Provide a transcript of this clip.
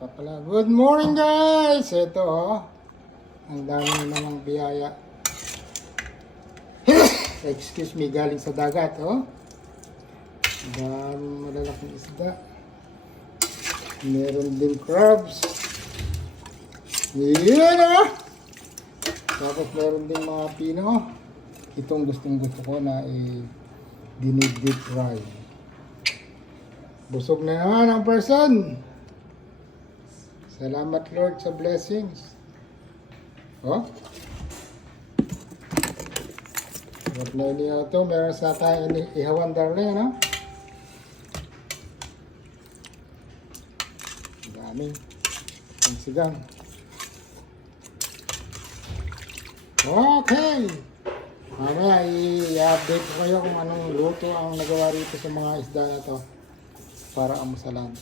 pa pala. Good morning guys! Ito ang dami namang biyaya. Excuse me, galing sa dagat Daming malalaking isda. Meron din crabs. Yan Tapos meron din mga pino. Itong gusto ko na dinid-deep fry. Busog na naman ang person. Salamat Lord sa blessings. Sarap na inihaw ito. Meron sa tayo ihawan darling, Dami. Ang sigang. Okay. Mamaya i-update ko kayo kung anong luto ang nagawa rito sa mga isda na to para amusalan.